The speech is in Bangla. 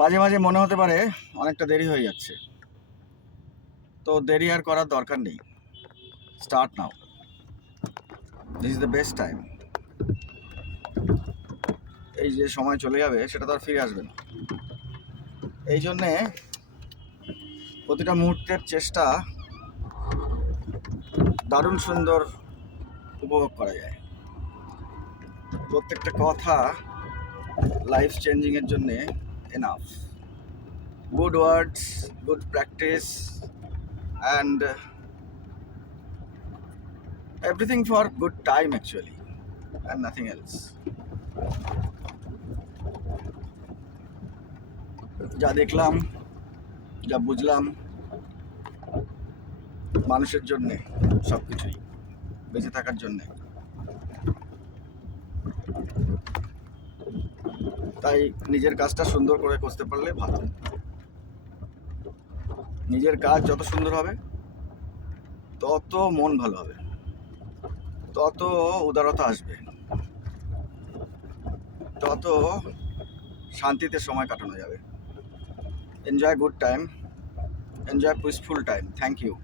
মাঝে মাঝে মনে হতে পারে অনেকটা দেরি হয়ে যাচ্ছে, তো দেরি আর করার দরকার নেই। Start now, this is the best time. এই যে সময় চলে যাবে সেটা তো আর ফিরে আসবে না। এই জন্যে প্রতিটা মুহূর্তের চেষ্টা দারুণ সুন্দর উপভোগ করা যায়। প্রত্যেকটা কথা লাইফ চেঞ্জিংয়ের জন্যে enough. Good words, good practice and everything for good time actually and nothing else. যা দেখলাম, যা বুঝলাম, মানুষের জন্যে সব কিছুই, বেঁচে থাকার জন্যে। তাই নিজের কাজটা সুন্দর করে করতে পারলে ভালো। নিজের কাজ যত সুন্দর হবে তত মন ভালো হবে, তত উদারতা আসবে, তত শান্তিতে সময় কাটানো যাবে। Enjoy good time, enjoy peaceful time. Thank you.